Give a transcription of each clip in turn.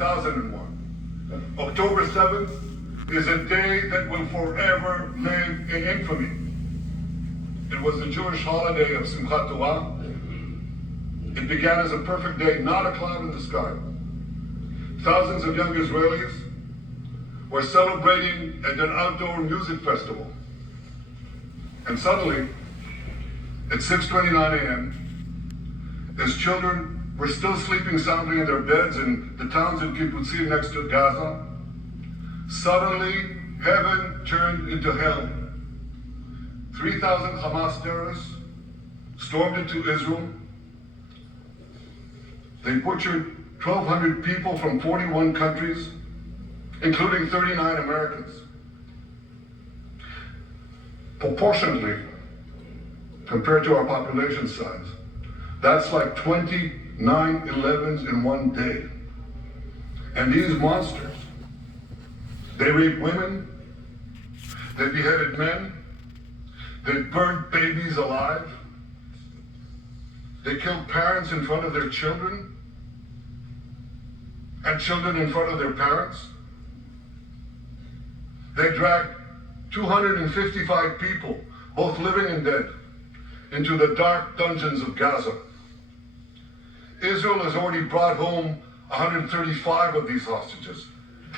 2001. October 7th is a day that will forever live in infamy. It was the Jewish holiday of Simchat Torah. It began as a perfect day, not a cloud in the sky. Thousands of young Israelis were celebrating at an outdoor music festival. And suddenly, at 6:29 a.m., as children were still sleeping soundly in their beds in the towns and kibbutzim next to Gaza, suddenly heaven turned into hell. 3,000 Hamas terrorists stormed into Israel. They butchered 1,200 people from 41 countries, including 39 Americans. Proportionately, compared to our population size, that's like 20 9/11s in one day. And these monsters, they raped women, they beheaded men, they burned babies alive, they killed parents in front of their children, and children in front of their parents. They dragged 255 people, both living and dead, into the dark dungeons of Gaza. Israel has already brought home 135 of these hostages,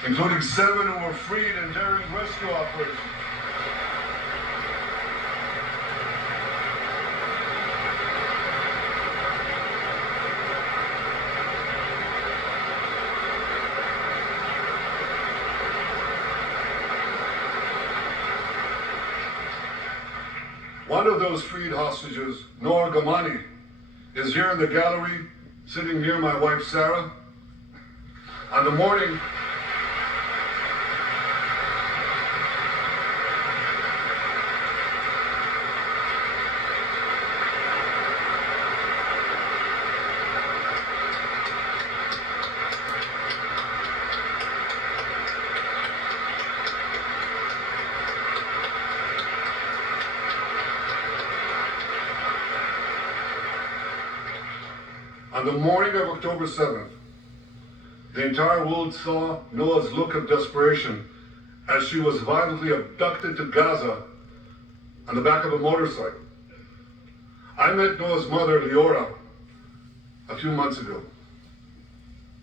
including 7 who were freed in daring rescue operations. One of those freed hostages, Noor Gamani, is here in the gallery, sitting near my wife Sarah. On the morning of October 7th, the entire world saw Noah's look of desperation as she was violently abducted to Gaza on the back of a motorcycle. I met Noah's mother, Leora, a few months ago.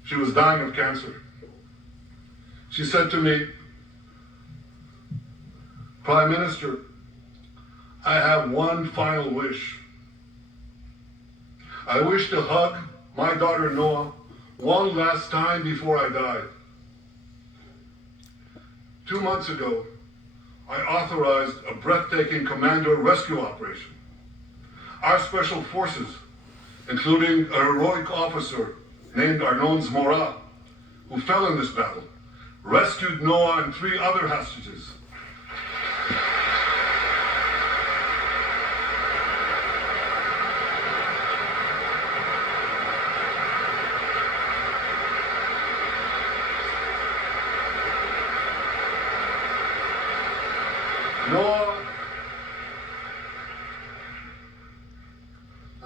She was dying of cancer. She said to me, "Prime Minister, I have one final wish. I wish to hug my daughter Noah one last time before I die." 2 months ago, I authorized a breathtaking commando rescue operation. Our special forces, including a heroic officer named Arnon Zmora, who fell in this battle, rescued Noah and 3 other hostages. Noah,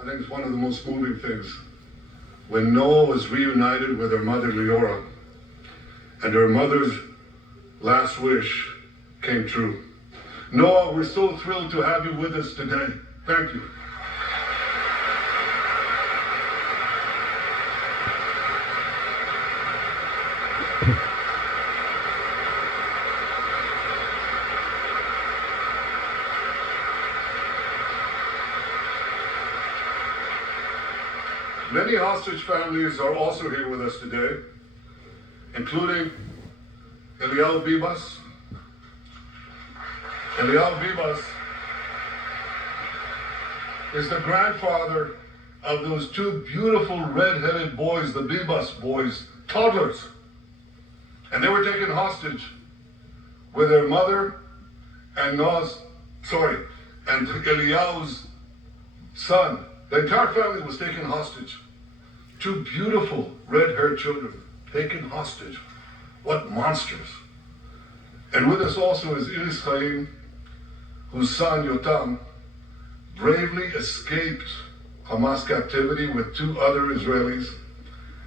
I think it's one of the most moving things. When Noah was reunited with her mother Leora, and her mother's last wish came true. Noah, we're so thrilled to have you with us today. Thank you. Many hostage families are also here with us today, including Eliyahu Bibas. Eliyahu Bibas is the grandfather of those 2 beautiful red-headed boys, the Bibas boys, toddlers. And they were taken hostage with their mother and Eliyahu's son. The entire family was taken hostage. 2 beautiful red-haired children taken hostage. What monsters. And with us also is Iris Chaim, whose son Yotam bravely escaped Hamas captivity with 2 other Israelis,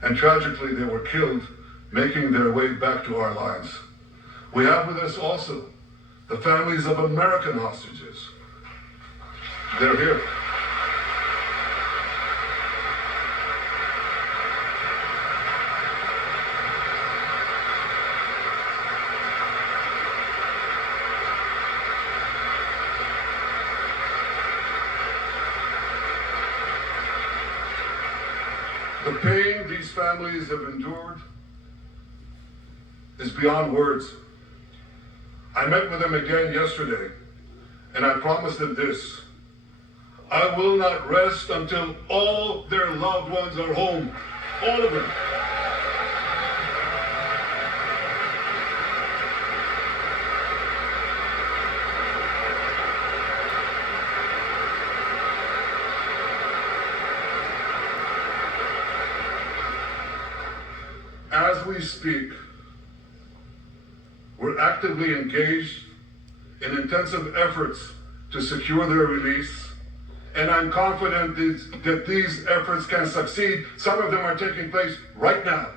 and tragically they were killed making their way back to our lives. We have with us also the families of American hostages. They're here. The pain these families have endured is beyond words. I met with them again yesterday, and I promised them this: I will not rest until all their loved ones are home, all of them. As we speak, we're actively engaged in intensive efforts to secure their release, and I'm confident that these efforts can succeed. Some of them are taking place right now.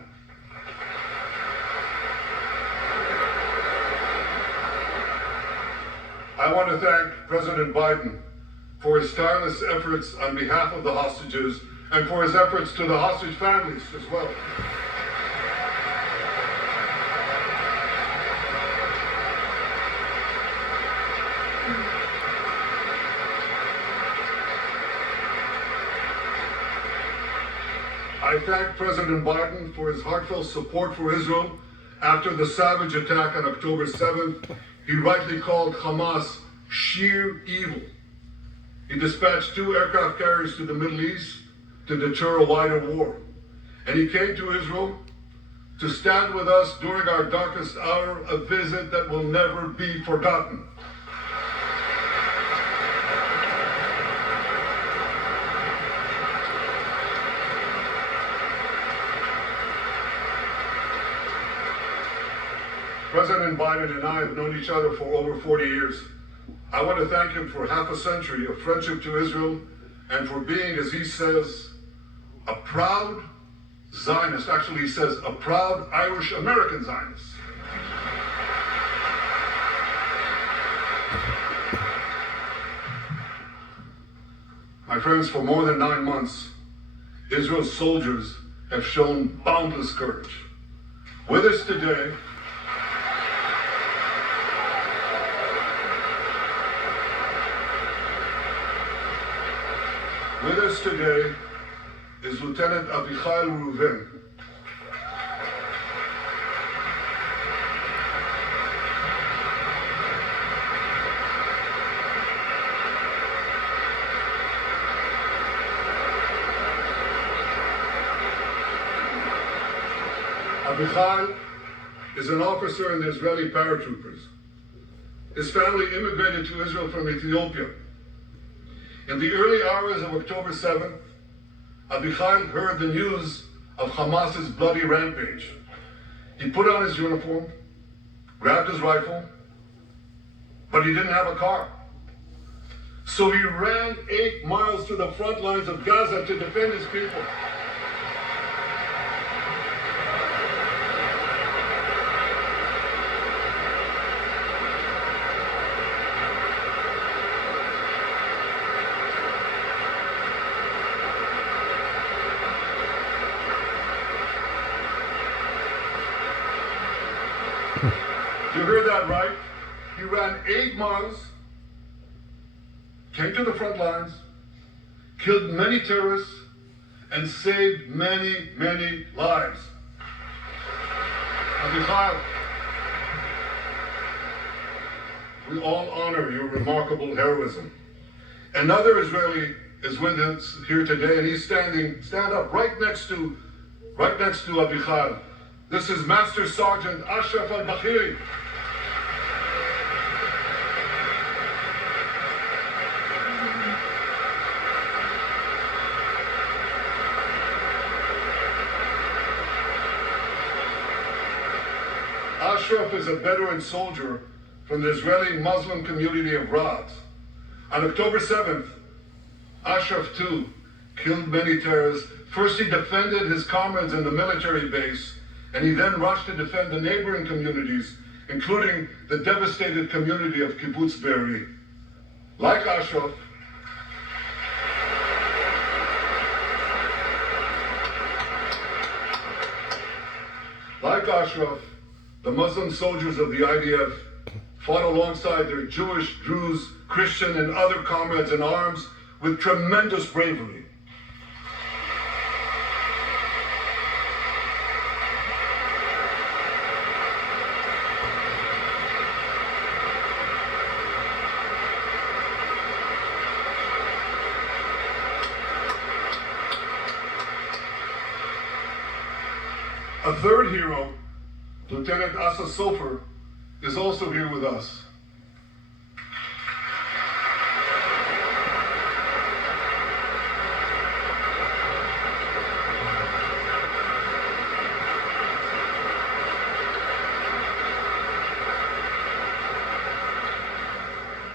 I want to thank President Biden for his tireless efforts on behalf of the hostages and for his efforts to the hostage families as well. I thank President Biden for his heartfelt support for Israel after the savage attack on October 7th. He rightly called Hamas sheer evil. He dispatched 2 aircraft carriers to the Middle East to deter a wider war. And he came to Israel to stand with us during our darkest hour, a visit that will never be forgotten. President Biden and I have known each other for over 40 years. I want to thank him for half a century of friendship to Israel and for being, as he says, a proud Zionist. Actually, he says a proud Irish-American Zionist. My friends, for more than 9 months, Israel's soldiers have shown boundless courage. With us today, is Lieutenant Avichai Reuven. Avichai is an officer in the Israeli paratroopers. His family immigrated to Israel from Ethiopia. In the early hours of October 7th, Avichai heard the news of Hamas's bloody rampage. He put on his uniform, grabbed his rifle, but he didn't have a car. So he ran 8 miles to the front lines of Gaza to defend his people. You heard that right. He ran 8 miles, came to the front lines, killed many terrorists, and saved many, many lives. Avichai, we all honor your remarkable heroism. Another Israeli is with us here today, and he's stand up right next to Avichai. This is Master Sergeant Ashraf al-Bakhiri. Ashraf is a veteran soldier from the Israeli Muslim community of Rads. On October 7th, Ashraf too killed many terrorists. First, he defended his comrades in the military base, and he then rushed to defend the neighboring communities, including the devastated community of Kibbutz Be'eri. Like Ashraf, the Muslim soldiers of the IDF fought alongside their Jewish, Druze, Christian, and other comrades in arms with tremendous bravery. A third hero, Lieutenant Asa Sofer, is also here with us.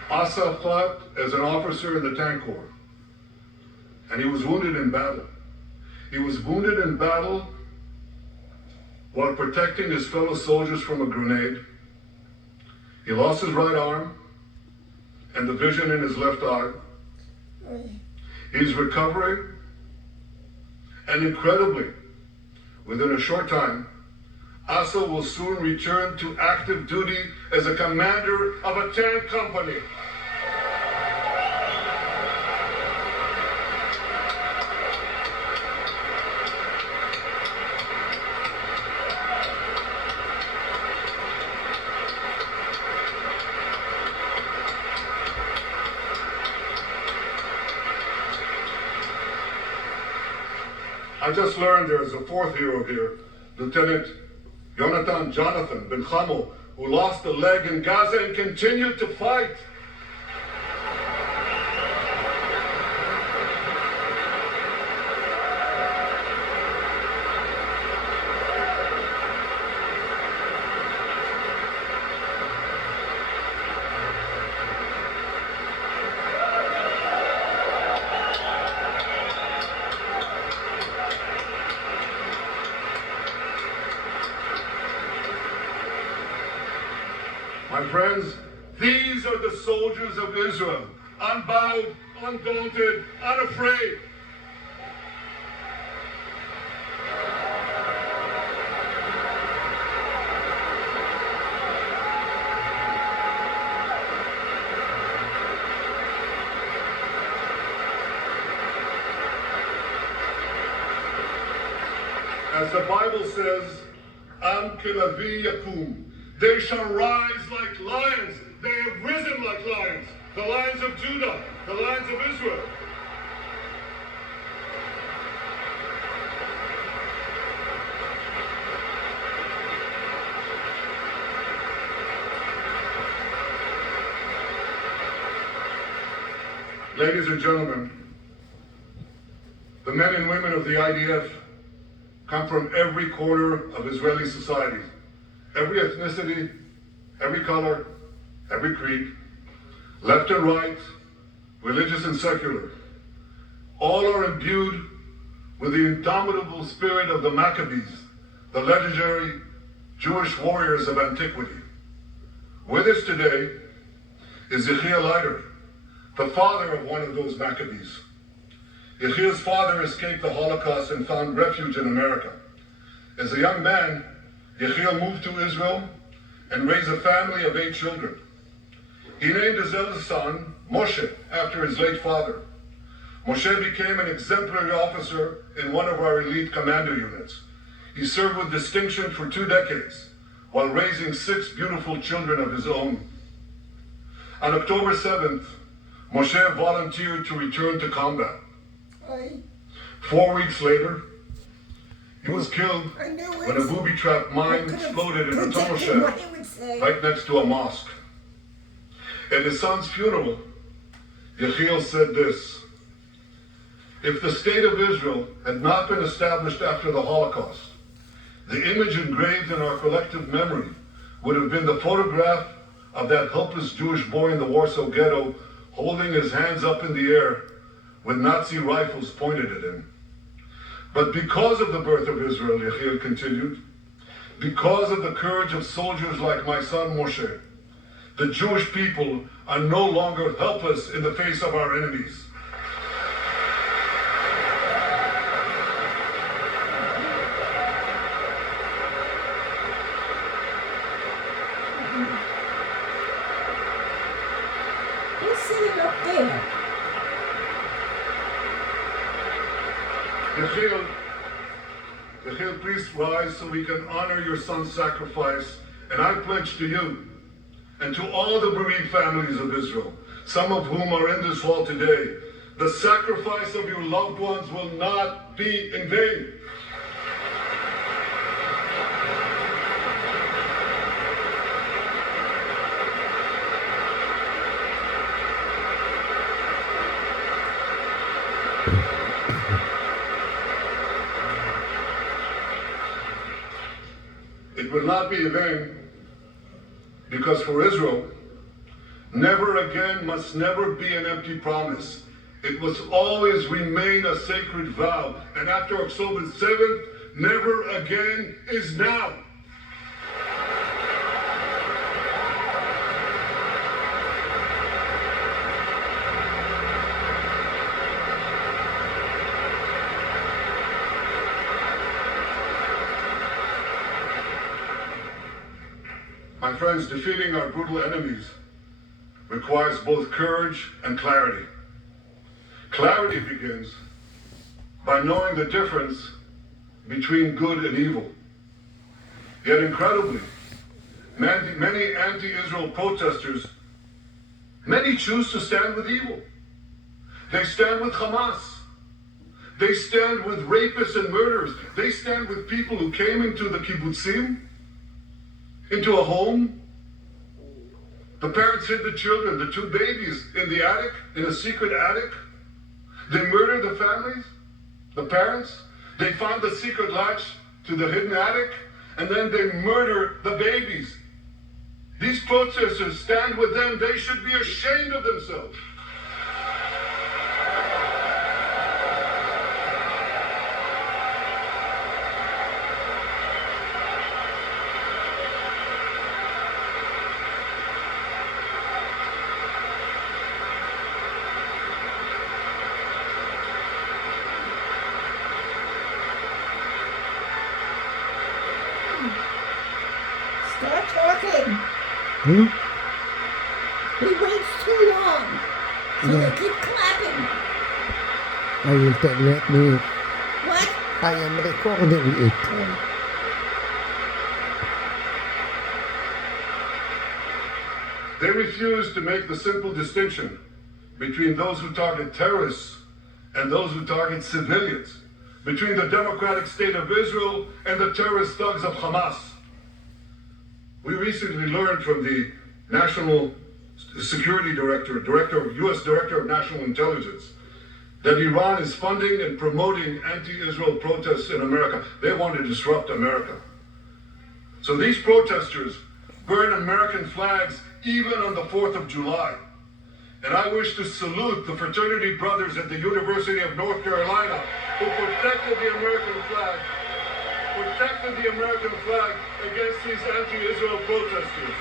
Asa fought as an officer in the Tank Corps, and he was wounded in battle. He was wounded in battle while protecting his fellow soldiers from a grenade. He lost his right arm and the vision in his left eye. He's recovering, and incredibly, within a short time, Asa will soon return to active duty as a commander of a tank company. I just learned there is a fourth hero here, Lieutenant Jonathan Ben Chamo, who lost a leg in Gaza and continued to fight. My friends, these are the soldiers of Israel, unbowed, undaunted, unafraid. As the Bible says, Am kelavi yakum. They shall rise like lions. They have risen like lions. The lions of Judah, the lions of Israel. Ladies and gentlemen, the men and women of the IDF come from every corner of Israeli society. Every ethnicity, every color, every creed, left and right, religious and secular. All are imbued with the indomitable spirit of the Maccabees, the legendary Jewish warriors of antiquity. With us today is Yechiel Leiter, the father of one of those Maccabees. Yechiel's father escaped the Holocaust and found refuge in America. As a young man, Yechiel moved to Israel and raised a family of 8 children. He named his eldest son, Moshe, after his late father. Moshe became an exemplary officer in one of our elite commando units. He served with distinction for 2 decades, while raising 6 beautiful children of his own. On October 7th, Moshe volunteered to return to combat. 4 weeks later, he was killed when a booby-trapped mine exploded in a tunnel shed right next to a mosque. At his son's funeral, Yechiel said this: "If the state of Israel had not been established after the Holocaust, the image engraved in our collective memory would have been the photograph of that helpless Jewish boy in the Warsaw Ghetto holding his hands up in the air with Nazi rifles pointed at him. But because of the birth of Israel," Yechiel continued, because of the courage of soldiers like my son Moshe, the Jewish people are no longer helpless in the face of our enemies. He's sitting up there. Yechiel, please rise so we can honor your son's sacrifice. And I pledge to you and to all the bereaved families of Israel, some of whom are in this hall today, the sacrifice of your loved ones will not be in vain. It will not be in vain, because for Israel, never again must never be an empty promise. It must always remain a sacred vow. And after October 7th, never again is now. My friends, defeating our brutal enemies requires both courage and clarity. Clarity begins by knowing the difference between good and evil. Yet incredibly, many anti-Israel protesters, many choose to stand with evil. They stand with Hamas. They stand with rapists and murderers. They stand with people who came into the kibbutzim, into a home. The parents hid the children, the two babies, in the attic, in a secret attic. They murdered the families, the parents. They found the secret latch to the hidden attic, and then they murder the babies. These protesters, stand with them. They should be ashamed of themselves. Start talking. Hmm? He waits too long. So Yeah. they keep clapping. I will let me. What? I am recording it. They refuse to make the simple distinction between those who target terrorists and those who target civilians, between the democratic state of Israel and the terrorist thugs of Hamas. We recently learned from the National Security Director, U.S. Director of National Intelligence, that Iran is funding and promoting anti-Israel protests in America. They want to disrupt America. So these protesters burn American flags even on the 4th of July. And I wish to salute the fraternity brothers at the University of North Carolina who protected the American flag against these anti-Israel protesters.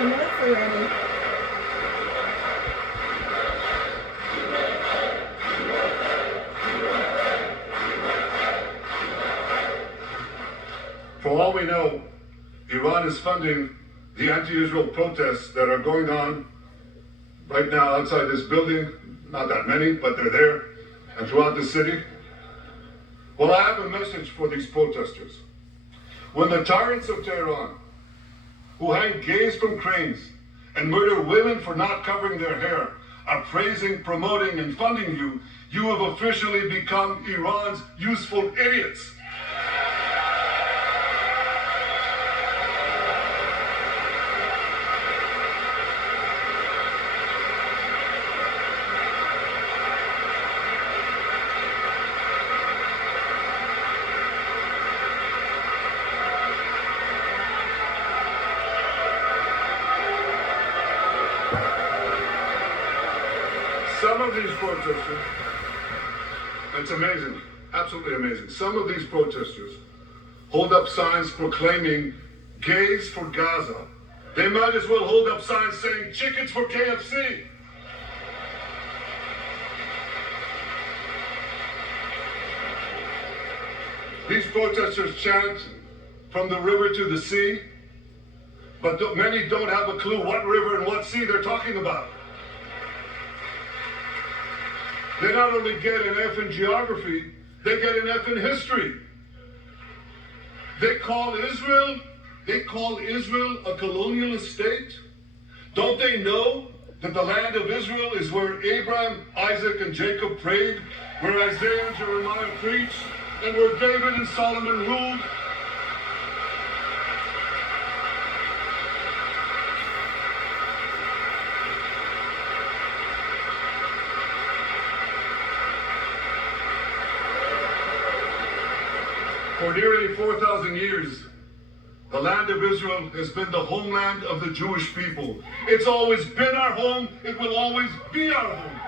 Enough already. For all we know, Iran is funding the anti-Israel protests that are going on right now outside this building. Not that many, but they're there, and throughout the city. Well, I have a message for these protesters. When the tyrants of Tehran, who hang gays from cranes and murder women for not covering their hair, are praising, promoting, and funding you, you have officially become Iran's useful idiots. Some of these protesters, it's amazing, absolutely amazing. Some of these protesters hold up signs proclaiming gays for Gaza. They might as well hold up signs saying chickens for KFC. These protesters chant from the river to the sea, but many don't have a clue what river and what sea they're talking about. They not only get an F in geography, they get an F in history. They call Israel a colonial state. Don't they know that the land of Israel is where Abraham, Isaac, and Jacob prayed, where Isaiah and Jeremiah preached, and where David and Solomon ruled? For nearly 4,000 years, the land of Israel has been the homeland of the Jewish people. It's always been our home. It will always be our home.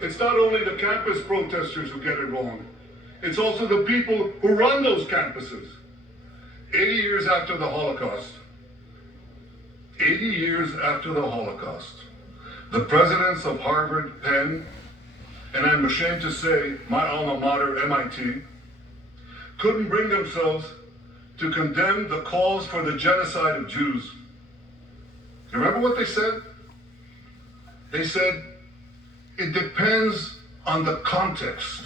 It's not only the campus protesters who get it wrong. It's also the people who run those campuses. 80 years after the Holocaust, the presidents of Harvard, Penn, and I'm ashamed to say my alma mater, MIT, couldn't bring themselves to condemn the calls for the genocide of Jews. You remember what they said? They said, it depends on the context.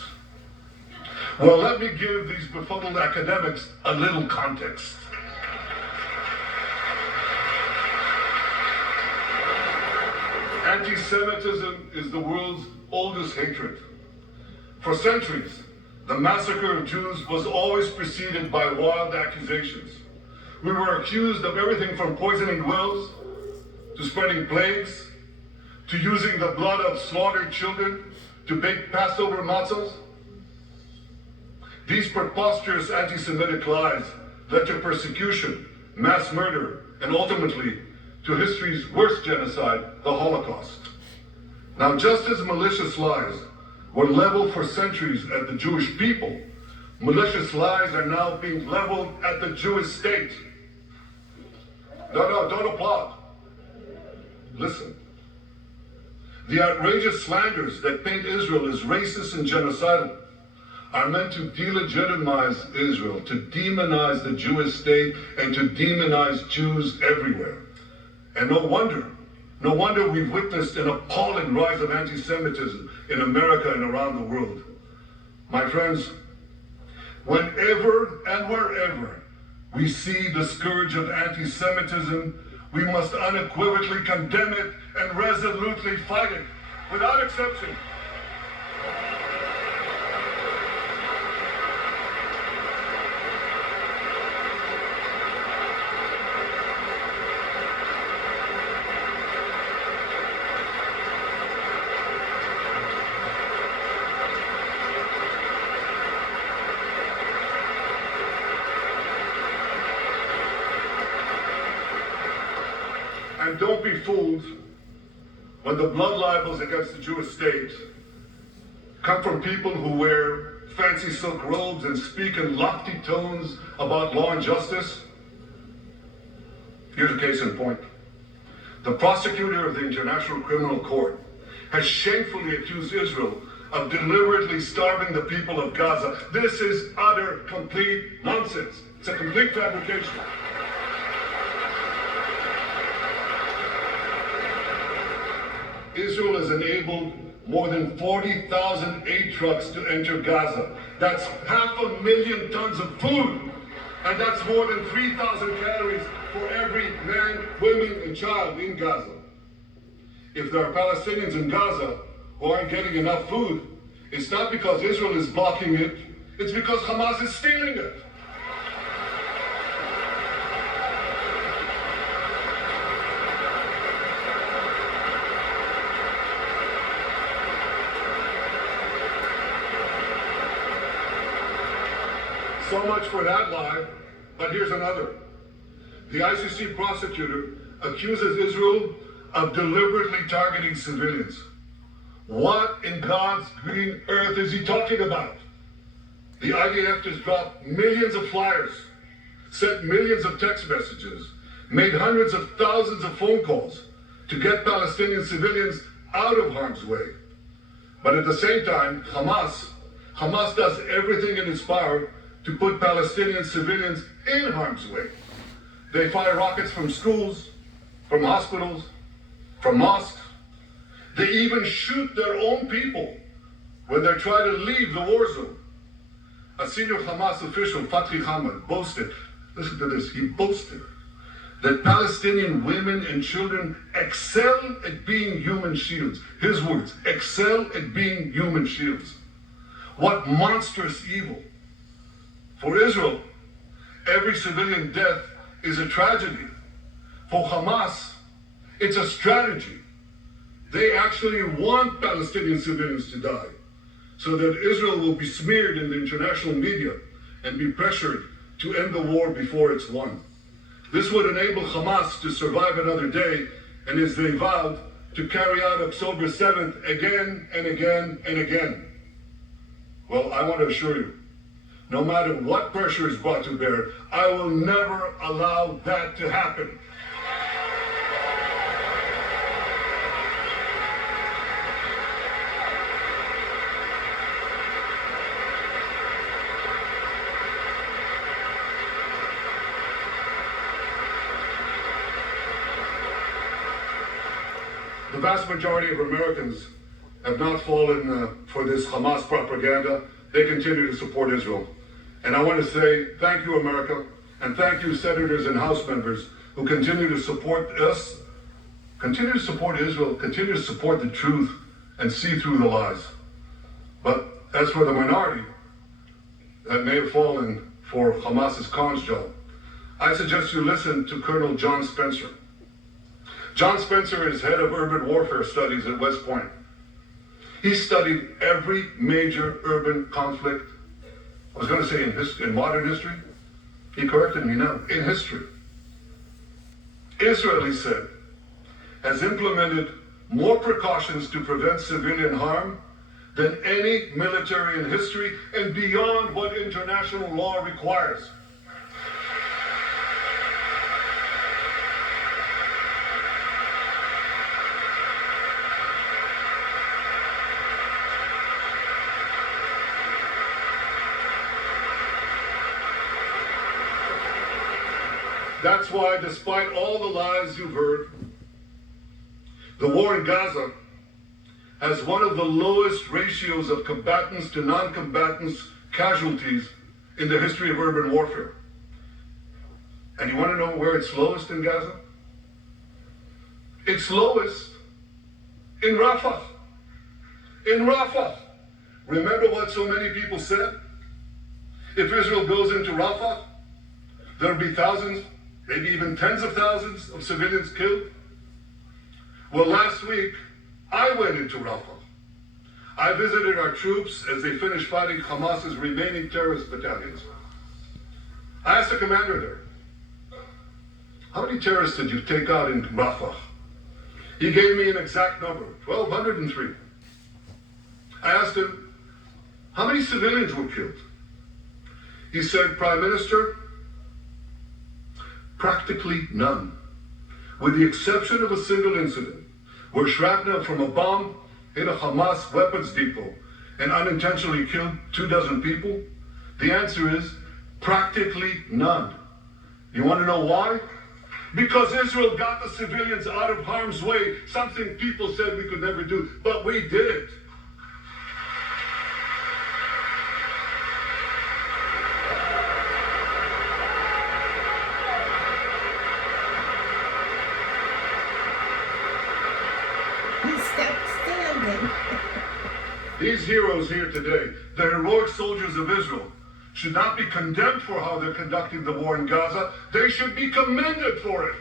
Well, let me give these befuddled academics a little context. Anti-Semitism is the world's oldest hatred. For centuries, the massacre of Jews was always preceded by wild accusations. We were accused of everything from poisoning wells, to spreading plagues, to using the blood of slaughtered children to bake Passover matzahs. These preposterous anti-Semitic lies led to persecution, mass murder, and ultimately to history's worst genocide, the Holocaust. Now, just as malicious lies were leveled for centuries at the Jewish people, malicious lies are now being leveled at the Jewish state. No, don't applaud. Listen. The outrageous slanders that paint Israel as racist and genocidal are meant to delegitimize Israel, to demonize the Jewish state, and to demonize Jews everywhere. And no wonder we've witnessed an appalling rise of anti-Semitism in America and around the world. My friends, whenever and wherever we see the scourge of anti-Semitism, we must unequivocally condemn it and resolutely fight it, without exception. And don't be fooled when the blood libels against the Jewish state come from people who wear fancy silk robes and speak in lofty tones about law and justice. Here's a case in point. The prosecutor of the International Criminal Court has shamefully accused Israel of deliberately starving the people of Gaza. This is utter, complete nonsense. It's a complete fabrication. Israel has enabled more than 40,000 aid trucks to enter Gaza. That's 500,000 tons of food. And that's more than 3,000 calories for every man, woman, and child in Gaza. If there are Palestinians in Gaza who aren't getting enough food, it's not because Israel is blocking it, it's because Hamas is stealing it. So much for that lie, but here's another. The ICC prosecutor accuses Israel of deliberately targeting civilians. What in God's green earth is he talking about? The IDF just dropped millions of flyers, sent millions of text messages, made hundreds of thousands of phone calls to get Palestinian civilians out of harm's way. But at the same time, Hamas does everything in its power to put Palestinian civilians in harm's way. They fire rockets from schools, from hospitals, from mosques. They even shoot their own people when they try to leave the war zone. A senior Hamas official, Fatri Hamad, boasted, listen to this, he boasted that Palestinian women and children excel at being human shields. His words, excel at being human shields. What monstrous evil. For Israel, every civilian death is a tragedy. For Hamas, it's a strategy. They actually want Palestinian civilians to die so that Israel will be smeared in the international media and be pressured to end the war before it's won. This would enable Hamas to survive another day, and as they vowed, to carry out October 7th again and again and again. Well, I want to assure you, no matter what pressure is brought to bear, I will never allow that to happen. The vast majority of Americans have not fallen for this Hamas propaganda. They continue to support Israel. And I want to say thank you, America, and thank you, senators and House members who continue to support us, continue to support Israel, continue to support the truth, and see through the lies. But as for the minority that may have fallen for Hamas's conch job, I suggest you listen to Colonel John Spencer. John Spencer is head of urban warfare studies at West Point. He studied every major urban conflict, I was going to say in modern history. He corrected me now, in history. Israel, he said, has implemented more precautions to prevent civilian harm than any military in history and beyond what international law requires. That's why, despite all the lies you've heard, the war in Gaza has one of the lowest ratios of combatants to non-combatants casualties in the history of urban warfare. And you want to know where it's lowest in Gaza? It's lowest in Rafah. In Rafah. Remember what so many people said? If Israel goes into Rafah, there'll be thousands, maybe even tens of thousands of civilians killed. Well, last week, I went into Rafah. I visited our troops as they finished fighting Hamas's remaining terrorist battalions. I asked the commander there, how many terrorists did you take out in Rafah? He gave me an exact number, 1,203. I asked him, how many civilians were killed? He said, Prime Minister, practically none, with the exception of a single incident where shrapnel from a bomb hit a Hamas weapons depot and unintentionally killed 24 people. The answer is practically none. You want to know why? Because Israel got the civilians out of harm's way, something people said we could never do, but we did it. These heroes here today, the heroic soldiers of Israel, should not be condemned for how they're conducting the war in Gaza. They should be commended for it.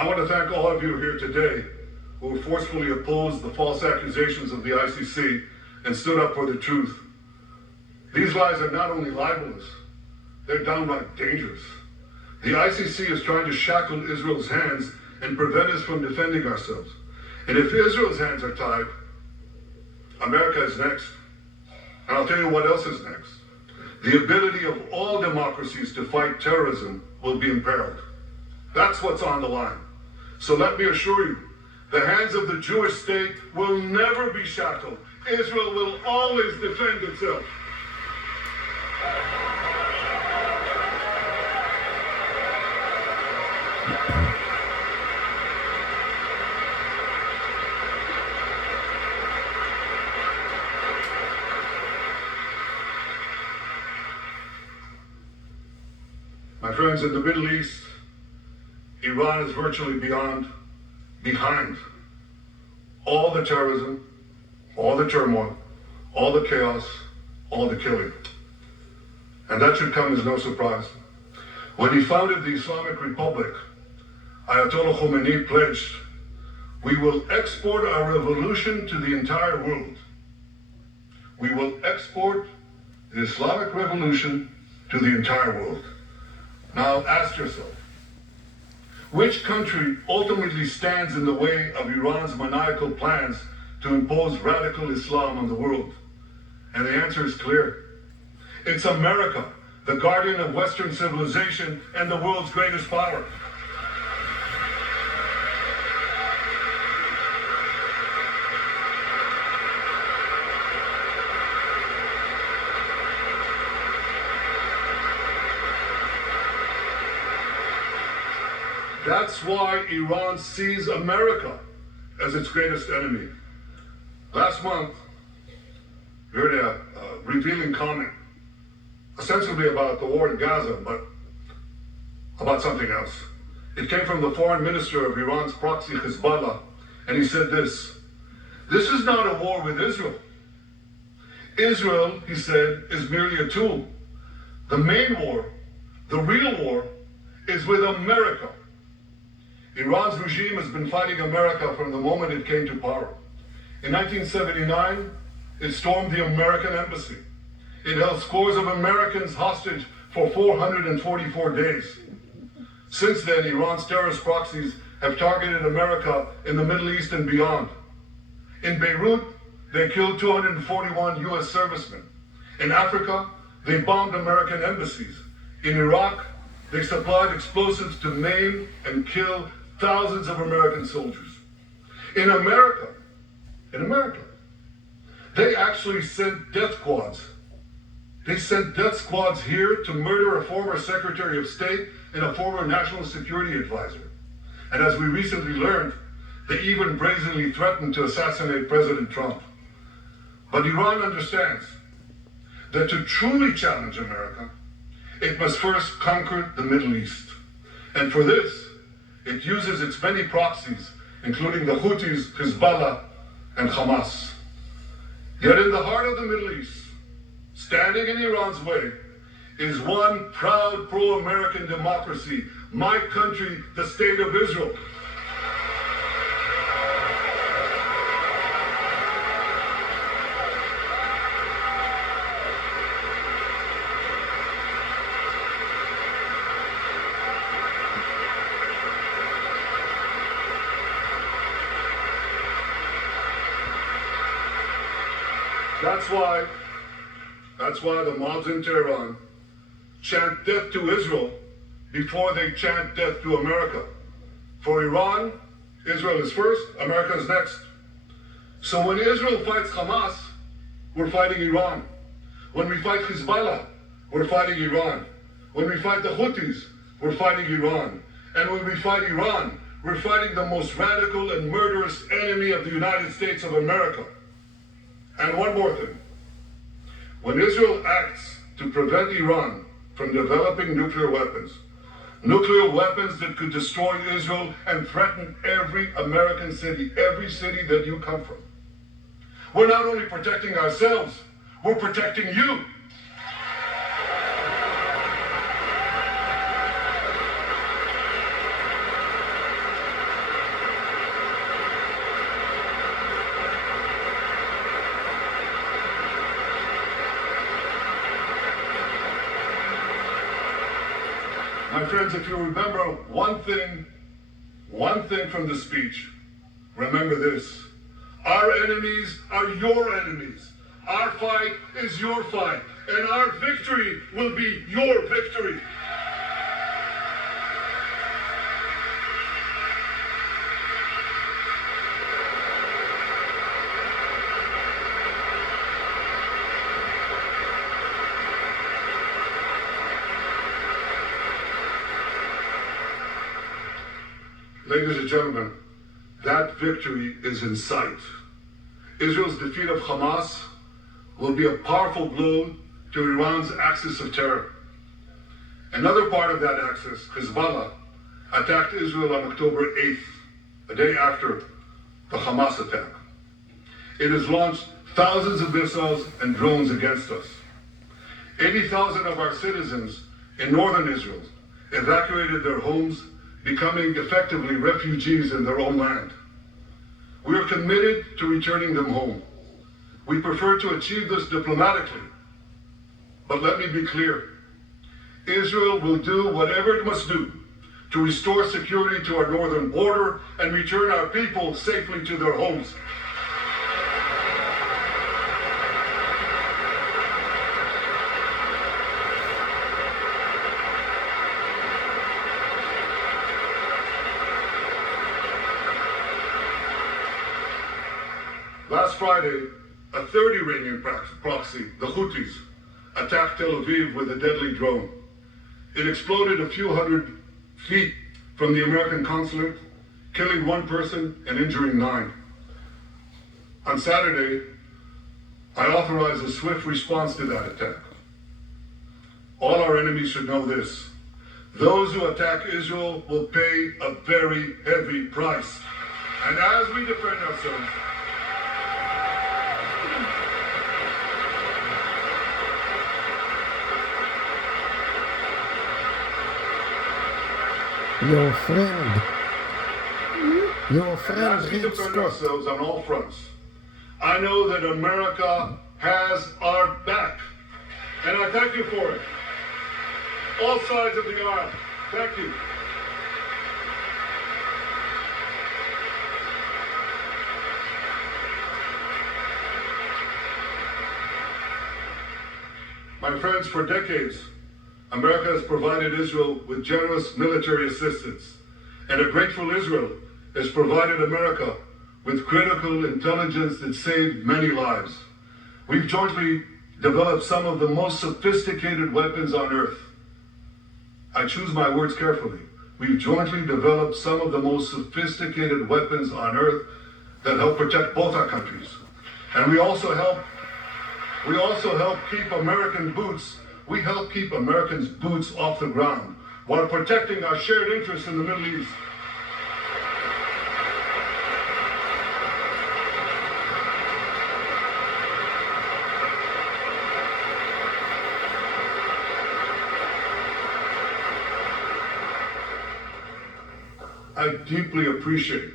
I want to thank all of you here today who forcefully opposed the false accusations of the ICC and stood up for the truth. These lies are not only libelous, they're downright dangerous. The ICC is trying to shackle Israel's hands and prevent us from defending ourselves. And if Israel's hands are tied, America is next. And I'll tell you what else is next. The ability of all democracies to fight terrorism will be imperiled. That's what's on the line. So let me assure you, the hands of the Jewish state will never be shackled. Israel will always defend itself. My friends, in the Middle East, Iran is virtually behind all the terrorism, all the turmoil, all the chaos, all the killing. And that should come as no surprise. When he founded the Islamic Republic, Ayatollah Khomeini pledged, "We will export our revolution to the entire world." We will export the Islamic revolution to the entire world. Now ask yourself, which country ultimately stands in the way of Iran's maniacal plans to impose radical Islam on the world? And the answer is clear. It's America, the guardian of Western civilization and the world's greatest power. That's why Iran sees America as its greatest enemy. Last month, we heard a revealing comment, ostensibly about the war in Gaza, but about something else. It came from the foreign minister of Iran's proxy, Hezbollah, and he said this: "This is not a war with Israel. Israel," he said, "is merely a tool. The main war, the real war, is with America." Iran's regime has been fighting America from the moment it came to power. In 1979, it stormed the American embassy. It held scores of Americans hostage for 444 days. Since then, Iran's terrorist proxies have targeted America in the Middle East and beyond. In Beirut, they killed 241 US servicemen. In Africa, they bombed American embassies. In Iraq, they supplied explosives to maim and kill thousands of American soldiers. In America, they actually sent death squads. They sent death squads here to murder a former Secretary of State and a former National Security Advisor. And as we recently learned, they even brazenly threatened to assassinate President Trump. But Iran understands that to truly challenge America, it must first conquer the Middle East. And for this, it uses its many proxies, including the Houthis, Hezbollah, and Hamas. Yet in the heart of the Middle East, standing in Iran's way, is one proud pro-American democracy, my country, the State of Israel. That's why the mobs in Tehran chant death to Israel before they chant death to America. For Iran, Israel is first, America is next. So when Israel fights Hamas, we're fighting Iran. When we fight Hezbollah, we're fighting Iran. When we fight the Houthis, we're fighting Iran. And when we fight Iran, we're fighting the most radical and murderous enemy of the United States of America. And one more thing. When Israel acts to prevent Iran from developing nuclear weapons that could destroy Israel and threaten every American city, every city that you come from, we're not only protecting ourselves, we're protecting you. My friends, if you remember one thing from the speech, remember this. Our enemies are your enemies. Our fight is your fight. And our victory will be your victory. Ladies and gentlemen, that victory is in sight. Israel's defeat of Hamas will be a powerful blow to Iran's axis of terror. Another part of that axis, Hezbollah, attacked Israel on October 8th, a day after the Hamas attack. It has launched thousands of missiles and drones against us. 80,000 of our citizens in northern Israel evacuated their homes, becoming effectively refugees in their own land. We are committed to returning them home. We prefer to achieve this diplomatically. But let me be clear. Israel will do whatever it must do to restore security to our northern border and return our people safely to their homes. Last Friday, a third Iranian proxy, the Houthis, attacked Tel Aviv with a deadly drone. It exploded a few hundred feet from the American consulate, killing one person and injuring 9. On Saturday, I authorized a swift response to that attack. All our enemies should know this. Those who attack Israel will pay a very heavy price. And as we defend ourselves, Your friend. Your friend as we Rick defend Scott. ourselves on all fronts, I know that America has our back. And I thank you for it. All sides of the aisle. Thank you. My friends, for decades, America has provided Israel with generous military assistance, and a grateful Israel has provided America with critical intelligence that saved many lives. We've jointly developed some of the most sophisticated weapons on earth. I choose my words carefully. We've jointly developed some of the most sophisticated weapons on earth that help protect both our countries. And we also help keep American boots. We help keep Americans' boots off the ground while protecting our shared interests in the Middle East. I deeply appreciate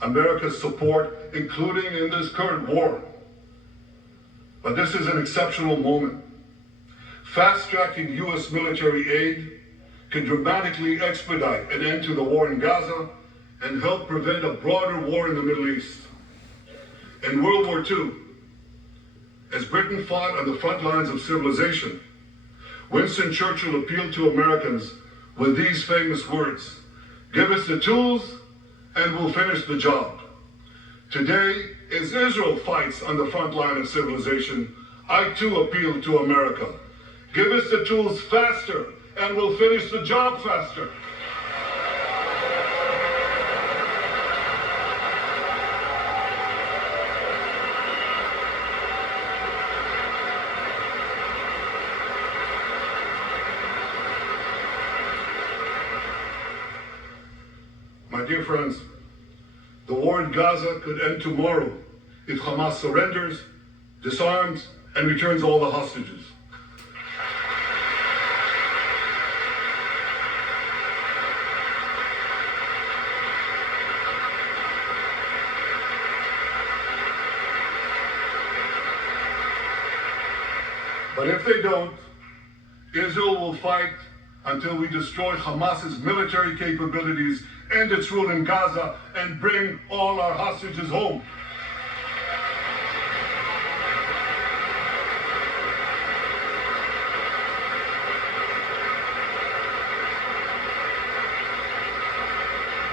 America's support, including in this current war. But this is an exceptional moment. Fast-tracking U.S. military aid can dramatically expedite an end to the war in Gaza and help prevent a broader war in the Middle East. In World War II, as Britain fought on the front lines of civilization, Winston Churchill appealed to Americans with these famous words: "Give us the tools and we'll finish the job." Today, as Israel fights on the front line of civilization, I too appeal to America. Give us the tools faster and we'll finish the job faster. My dear friends, the war in Gaza could end tomorrow if Hamas surrenders, disarms, and returns all the hostages. But if they don't, Israel will fight until we destroy Hamas's military capabilities, end its rule in Gaza, and bring all our hostages home.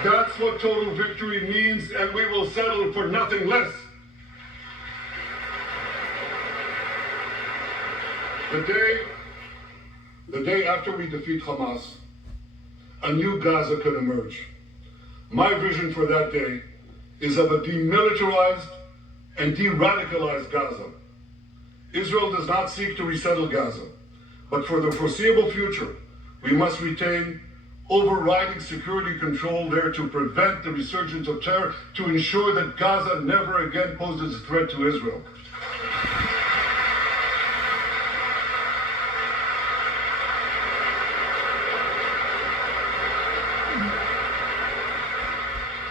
That's what total victory means, and we will settle for nothing less. The day after we defeat Hamas, a new Gaza could emerge. My vision for that day is of a demilitarized and de-radicalized Gaza. Israel does not seek to resettle Gaza, but for the foreseeable future, we must retain overriding security control there to prevent the resurgence of terror, to ensure that Gaza never again poses a threat to Israel.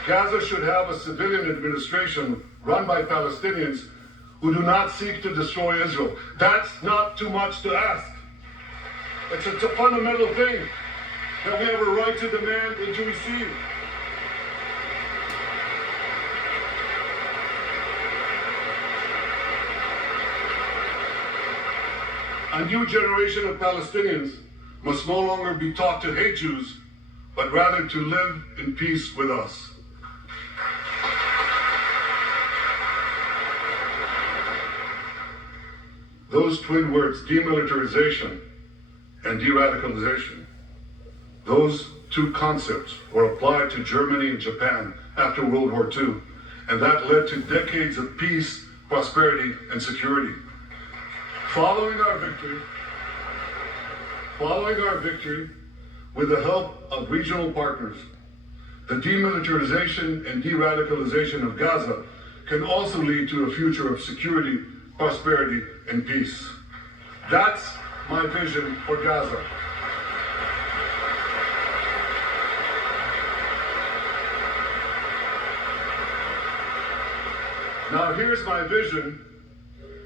Gaza should have a civilian administration run by Palestinians who do not seek to destroy Israel. That's not too much to ask. It's a fundamental thing that we have a right to demand and to receive. A new generation of Palestinians must no longer be taught to hate Jews, but rather to live in peace with us. Those twin words, demilitarization and de-radicalization, those two concepts were applied to Germany and Japan after World War II, and that led to decades of peace, prosperity, and security. Following our victory, with the help of regional partners, the demilitarization and de-radicalization of Gaza can also lead to a future of security, prosperity, and peace. That's my vision for Gaza. Now here's my vision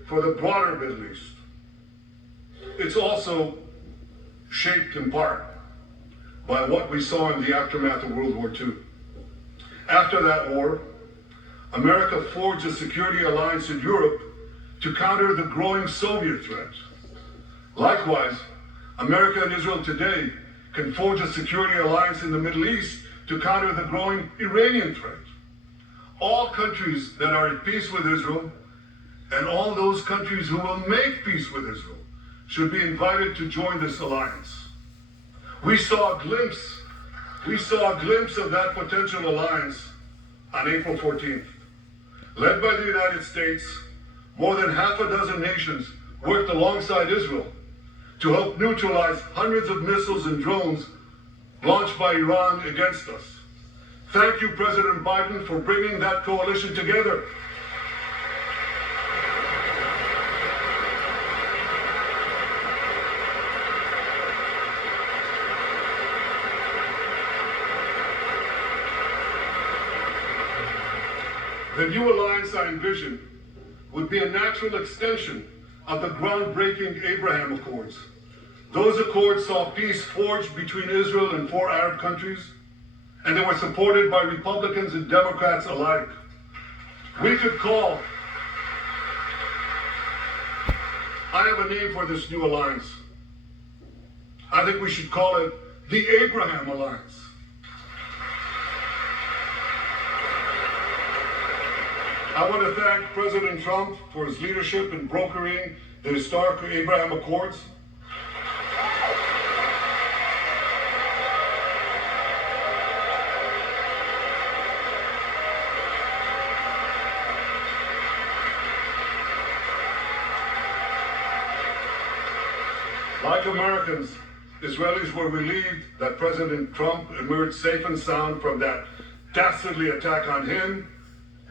for the broader Middle East. It's also shaped in part by what we saw in the aftermath of World War II. After that war, America forged a security alliance in Europe to counter the growing Soviet threat. Likewise, America and Israel today can forge a security alliance in the Middle East to counter the growing Iranian threat. All countries that are at peace with Israel and all those countries who will make peace with Israel should be invited to join this alliance. We saw a glimpse of that potential alliance on April 14th. Led by the United States, more than half a dozen nations worked alongside Israel to help neutralize hundreds of missiles and drones launched by Iran against us. Thank you, President Biden, for bringing that coalition together. The new alliance I envision would be a natural extension of the groundbreaking Abraham Accords. Those accords saw peace forged between Israel and 4 Arab countries, and they were supported by Republicans and Democrats alike. We could call, I have a name for this new alliance. I think we should call it the Abraham Alliance. I want to thank President Trump for his leadership in brokering the historic Abraham Accords. Like Americans, Israelis were relieved that President Trump emerged safe and sound from that dastardly attack on him,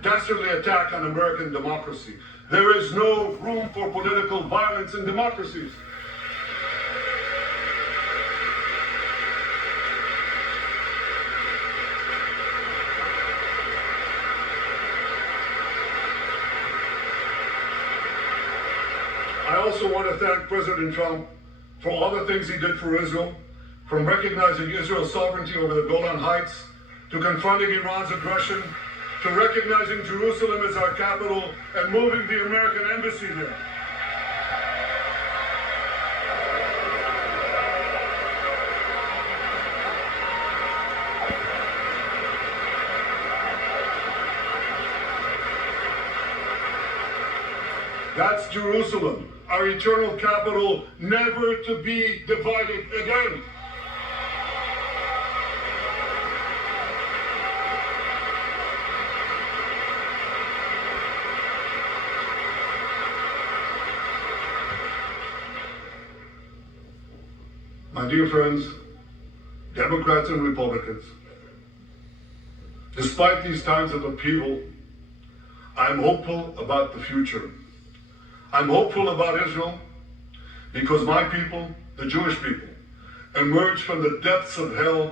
dastardly attack on American democracy. There is no room for political violence in democracies. I also want to thank President Trump for all the things he did for Israel, from recognizing Israel's sovereignty over the Golan Heights, to confronting Iran's aggression, to recognizing Jerusalem as our capital and moving the American embassy there. That's Jerusalem, our eternal capital, never to be divided again. My dear friends, Democrats and Republicans, despite these times of upheaval, I'm hopeful about the future. I'm hopeful about Israel because my people, the Jewish people, emerged from the depths of hell,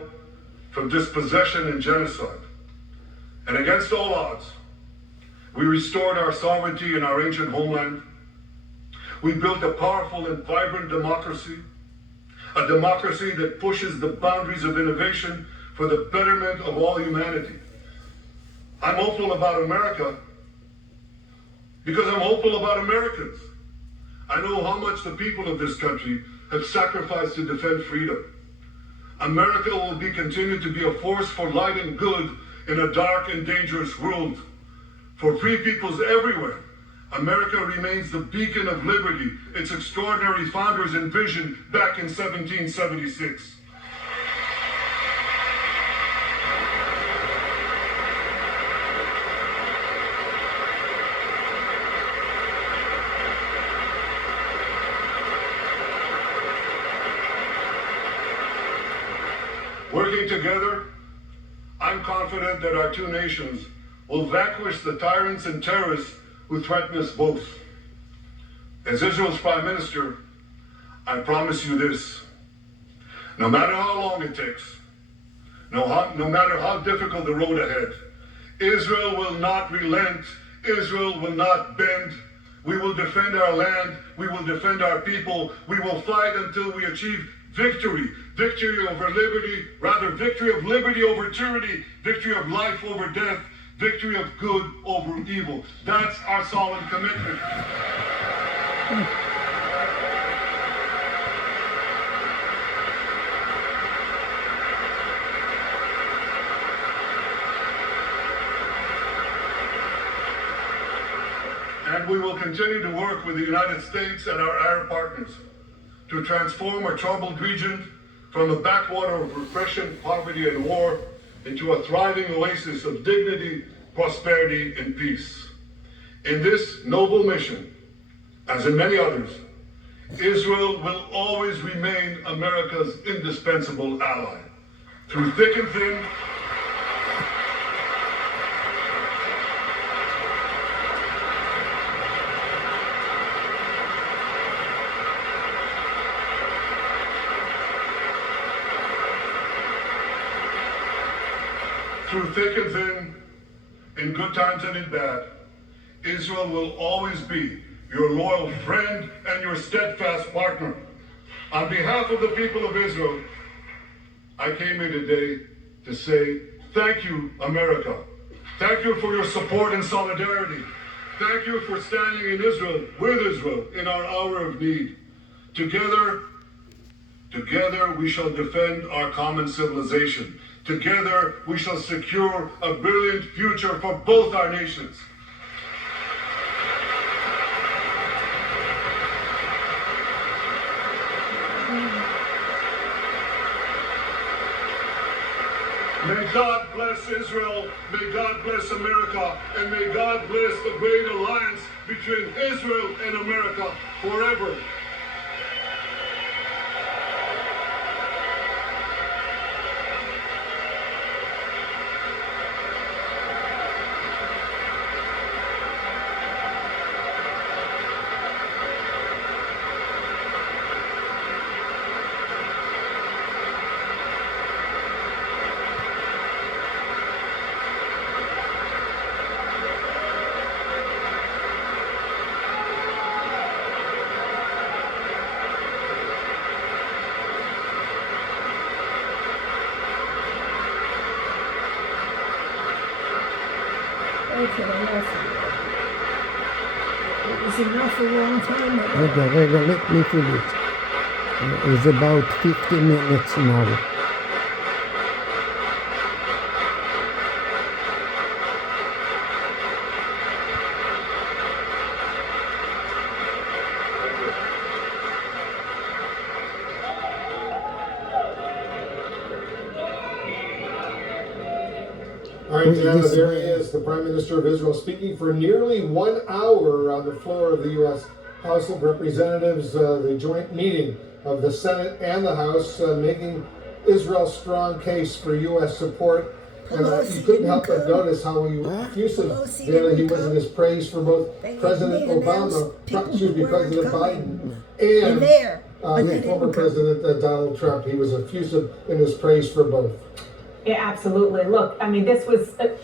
from dispossession and genocide. And against all odds, we restored our sovereignty in our ancient homeland. We built a powerful and vibrant democracy, a democracy that pushes the boundaries of innovation for the betterment of all humanity. I'm hopeful about America because I'm hopeful about Americans. I know how much the people of this country have sacrificed to defend freedom. America will continue to be a force for light and good in a dark and dangerous world. For free peoples everywhere, America remains the beacon of liberty its extraordinary founders envisioned back in 1776. Working together, I'm confident that our two nations will vanquish the tyrants and terrorists who threaten us both. As Israel's Prime Minister, I promise you this: no matter how long it takes, no matter how difficult the road ahead, Israel will not relent, Israel will not bend. We will defend our land, we will defend our people, we will fight until we achieve victory. Victory over liberty, rather victory of liberty over tyranny, victory of life over death, victory of good over evil. That's our solemn commitment. And we will continue to work with the United States and our Arab partners to transform a troubled region from a backwater of repression, poverty, and war into a thriving oasis of dignity, prosperity, and peace. In this noble mission, as in many others, Israel will always remain America's indispensable ally. Through thick and thin, in good times and in bad, Israel will always be your loyal friend and your steadfast partner. On behalf of the people of Israel, I came here today to say thank you, America. Thank you for your support and solidarity. Thank you for standing in Israel, with Israel, in our hour of need. Together we shall defend our common civilization. Together, we shall secure a brilliant future for both our nations. May God bless Israel, may God bless America, and may God bless the great alliance between Israel and America forever. Okay, enough. It was enough a long time ago. רגע, let me finish. It's about 50 minutes now. All right, Diana, there he is, the Prime Minister of Israel, speaking for nearly 1 hour on the floor of the U.S. House of Representatives, the joint meeting of the Senate and the House, making Israel's strong case for U.S. support. And you couldn't help but notice how effusive, Diana, he was in his praise for both President Obama, President Biden, and the former President Donald Trump. He was effusive in his praise for both. Yeah, absolutely. Look, I mean, this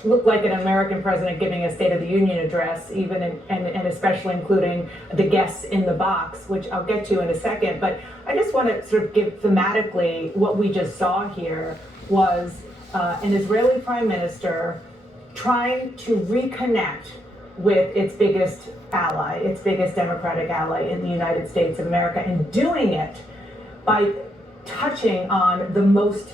looked like an American president giving a State of the Union address, even and especially including the guests in the box, which I'll get to in a second. But I just want to sort of give thematically what we just saw here was an Israeli prime minister trying to reconnect with its biggest ally, its biggest democratic ally in the United States of America, and doing it by touching on the most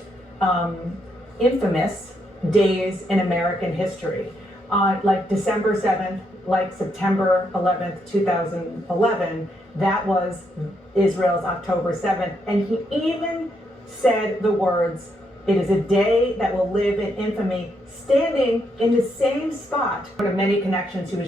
infamous days in American history. Like December 7th, like September 11th, 2011, that was Israel's October 7th. And he even said the words, "It is a day that will live in infamy," standing in the same spot. One of many connections he was